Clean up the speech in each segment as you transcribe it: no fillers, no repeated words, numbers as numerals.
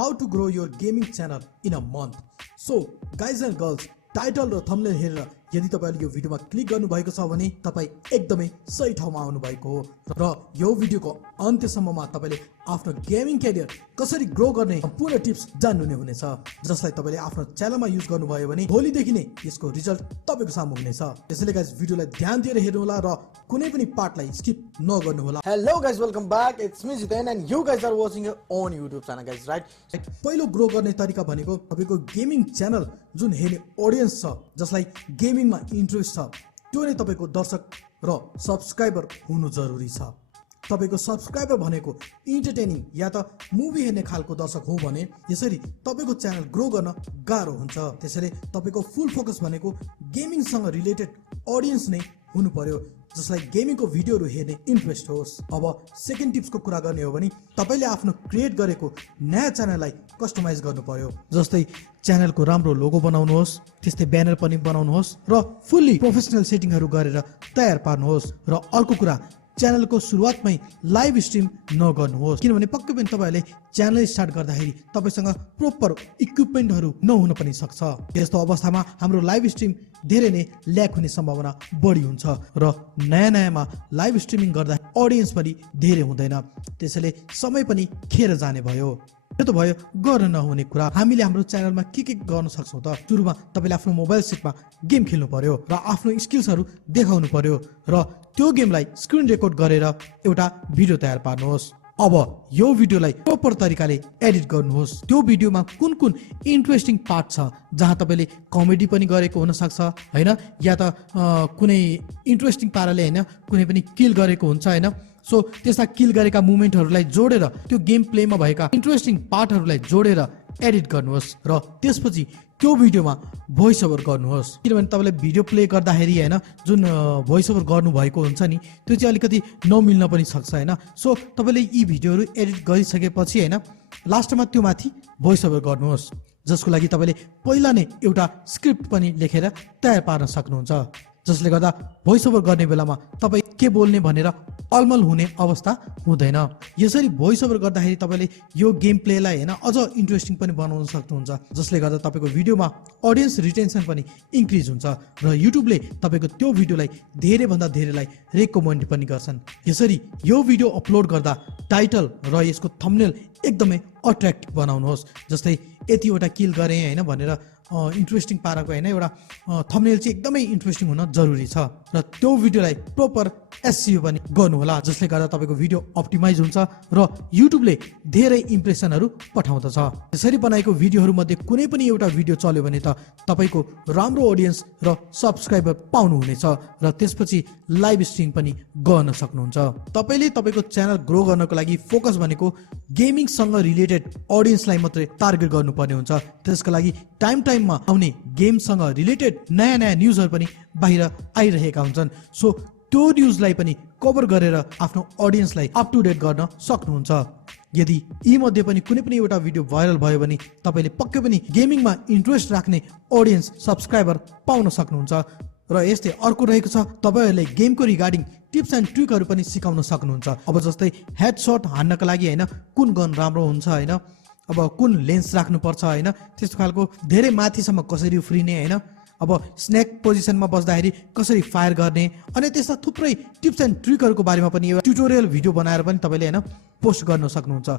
how to grow your gaming channel in a month. So guys and girls, title र thumbnail हेरेर यदि तपाईले यो भिडियोमा क्लिक गर्नु भएको छ भने तपाई एकदमै सही ठाउँमा आउनु भएको हो र यो भिडियोको अन्त्यसम्ममा तपाईले आफ्नो गेमिङ करियर कसरी ग्रो गर्ने सम्पूर्ण टिप्स जान्नु नै हुनेछ, जसलाई तपाईले आफ्नो च्यानलमा युज गर्नुभयो भने भोलिदेखि नै यसको रिजल्ट तपाईको सामु हुनेछ। त्यसैले गाइस भिडियोलाई ध्यान दिएर हेर्नु होला र कुनै पनि पार्टलाई स्किप नगर्नु होला। Hello guys, welcome back, it's me Jiten and you guys are watching your own YouTube channel guys, right? पहिलो ग्रो गर्ने तरिका भनेको तपाईको गेमिङ च्यानल जुन हेर्ने ऑडियन्स छ, जसलाई गेमिङमा इन्ट्रेस्ट छ, त्यो नै तपाईको दर्शक र सब्स्क्राइबर हुनु जरुरी छ। तपाईको सब्स्क्राइबर भनेको इन्टरटेनिङ या त मुभी हेर्ने खालको दर्शक हो भने यसरी तपाईको च्यानल ग्रो गर्न गाह्रो हुन्छ। त्यसैले तपाईको फुल फोकस भनेको गेमिङसँग रिलेटेड ऑडियन्स नै हुनु पर्यो, जसलाई गेमिङको भिडियोहरु हेर्ने इन्ट्रेस्ट होस्। अब सेकेन्ड टिप्सको कुरा गर्ने हो भने तपाईले आफ्नो क्रिएट गरेको नयाँ च्यानललाई कस्टमाइज गर्नु पर्यो। जस्तै च्यानलको राम्रो लोगो बनाउनुहोस्, त्यस्तै ब्यानर पनि बनाउनुहोस् र फुल्ली प्रोफेसनल सेटिङहरु गरेर तयार पार्नुहोस्। र अर्को कुरा, च्यानलको सुरुवातमै लाइभ स्ट्रिम नगर्नुहोस्, किनभने पक्कै पनि तपाईहरुले च्यानल स्टार्ट गर्दाखेरि तपाईसँग प्रोपर इक्विपमेन्टहरु नहुन पनि सक्छ। यस्तो अवस्थामा हाम्रो लाइभ स्ट्रिम धेरै नै ल्याक हुने सम्भावना बढी हुन्छ र नयाँमा लाइभ स्ट्रिमिङ गर्दा ऑडियन्स पनि धेरै हुँदैन, त्यसैले समय पनि खेर जाने भयो। यो त भयो गर्न नहुने कुरा। हामीले हाम्रो च्यानलमा के गर्न सक्छौं त? सुरुमा तपाईले आफ्नो मोबाइल सेटमा गेम खेल्नु पर्यो र आफ्नो स्किल्सहरु देखाउनु पर्यो र त्यो गेमलाई स्क्रिन रेकर्ड गरेर एउटा भिडियो तयार पार्नुहोस्। अब यो भिडियोलाई प्रोपर तरिकाले एडिट गर्नुहोस्। त्यो भिडियोमा कुन कुन इन्ट्रेस्टिङ पार्ट छ, जहाँ तपाईले कमेडी पनि गरेको हुन सक्छ हैन, या त कुनै इन्ट्रेस्टिङ पाराले हैन कुनै पनि किल गरेको हुन्छ हैन। सो त्यस्ता किल गरेका मुभमेन्टहरुलाई जोडेर त्यो गेम प्लेमा भएका इन्ट्रेस्टिङ पार्टहरुलाई जोडेर एडिट गर्नुहोस् र त्यसपछि त्यो भिडियोमा भोइस ओभर गर्नुहोस्, किनभने तपाईले भिडियो प्ले गर्दाखेरि हैन जुन भोइस ओभर गर्नु भएको हुन्छ नि, त्यो चाहिँ अलिकति नमिल्न पनि सक्छ हैन। सो तपाईले यी भिडियोहरु एडिट गरिसकेपछि हैन लास्टमा त्यो माथि भोइस ओभर गर्नुहोस्, जसको लागि तपाईले पहिला नै एउटा स्क्रिप्ट पनि लेखेर तयार पार्न सक्नुहुन्छ, जसले गर्दा भोइस ओभर गर्ने बेलामा तपाई के बोल्ने भनेर अलमल हुने अवस्था हुँदैन। यसरी भोइस ओभर गर्दाखेरि तपाईले यो गेम प्लेलाई हैन अझ इन्ट्रेस्टिङ पनि बनाउन सक्नुहुन्छ, जसले गर्दा तपाईको भिडियोमा ऑडियन्स रिटेन्सन पनि इन्क्रिज हुन्छ र युट्युबले तपाईको त्यो भिडियोलाई धेरै भन्दा धेरैलाई रेकमेन्ड पनि गर्छन्। यसरी यो भिडियो अपलोड गर्दा टाइटल र यसको थम्बनेल एकदमै अट्र्याक्टिभ बनाउनुहोस्। जस्तै यतिवटा किल गरे हैन भनेर इन्ट्रेस्टिङ पाराको हैन एउटा थम्बनेल चाहिँ एकदमै इन्ट्रेस्टिङ हुन जरुरी छ र त्यो भिडियोलाई प्रोपर एसइओ पनि गर्नु होला, जसले गर्दा तपाईको भिडियो अप्टिमाइज हुन्छ र युट्युबले धेरै इम्प्रेसनहरु पठाउँदछ। यसरी बनाएको भिडियोहरु मध्ये कुनै पनि एउटा भिडियो चल्यो भने त तपाईको राम्रो ऑडियन्स र सब्स्क्राइबर पाउनु हुनेछ र त्यसपछि लाइभ स्ट्रिम पनि गर्न सक्नुहुन्छ। तपाईले तपाईको च्यानल ग्रो गर्नको लागि फोकस भनेको गेमिङ सँग रिलेटेड ऑडियन्सलाई मात्रै टार्गेट गर्नुपर्ने हुन्छ। त्यसको लागि टाइममा आउने गेमसँग रिलेटेड नयाँ न्यूजहरु पनि बाहिर आइरहेका हुन्छन्। सो त्यो न्यूजलाई पनि कभर गरेर आफ्नो ऑडियन्सलाई अप टु डेट गर्न सक्नुहुन्छ। यदि यी मध्ये पनि कुनै पनि एउटा भिडियो भाइरल भयो भने तपाईले पक्कै पनि गेमिङमा इन्ट्रेस्ट राख्ने ऑडियन्स सब्स्क्राइबर पाउन सक्नुहुन्छ। र यस्तै अर्को रहेको छ, तपाईहरुले गेमको रिगार्डिङ टिप्स एन्ड ट्रिकहरु पनि सिकाउन सक्नुहुन्छ। अब जस्तै हेडशट हान्नका लागि हैन कुन गन राम्रो हुन्छ हैन, अब कुन लेन्स राख्नुपर्छ हैन, त्यस्तो खालको धेरै माथिसम्म कसरी उफ्रिने हैन, अब स्नेक पोजिसनमा बस्दाखेरि कसरी फायर गर्ने, अनि त्यस्ता थुप्रै टिप्स एन्ड ट्रिकहरुको बारेमा पनि एउटा ट्युटोरियल भिडियो बनाएर पनि तपाईले हैन पोस्ट गर्न सक्नुहुन्छ,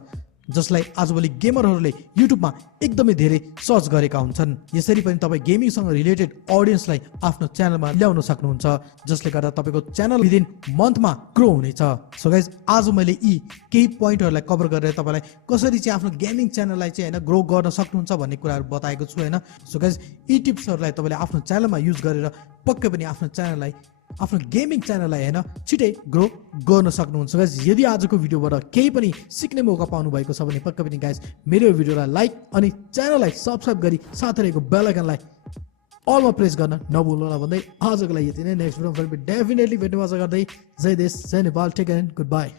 जसलाई आजभोलि गेमरहरुले युट्युबमा एकदमै धेरै सर्च गरेका हुन्छन्। यसरी पनि तपाई गेमिङसँग रिलेटेड ऑडियन्सलाई आफ्नो च्यानलमा ल्याउन सक्नुहुन्छ, जसले गर्दा तपाईको च्यानल विदिन मन्थमा ग्रो हुनेछ। सो गाइज, आज मैले यी केही पोइन्टहरुलाई कभर गरेर तपाईलाई कसरी चाहिँ आफ्नो गेमिङ च्यानललाई चाहिँ हैन ग्रो गर्न सक्नुहुन्छ भन्ने कुराहरु बताएको छु हैन। सो गाइज, यी टिप्सहरुलाई तपाईले आफ्नो च्यानलमा युज गरेर पक्कै पनि आफ्नो गेमिङ च्यानललाई हैन छिटै ग्रो गर्न सक्नुहुन्छ। गाइस, यदि आजको भिडियोबाट केही पनि सिक्ने मौका पाउनु भएको छ भने पक्कै पनि गाइस मेरो भिडियोलाई लाइक अनि च्यानललाई सब्स्क्राइब गरी साथै रहेको बेल आइकनलाई अलमा प्रेस गर्न नभुल्नु होला भन्दै आजको लागि यति नै। नेक्स्ट भिडियोमा फेरि डेफिनेटली भेट्ने आशा गर्दै जय देश जय Nepal, take care and good by.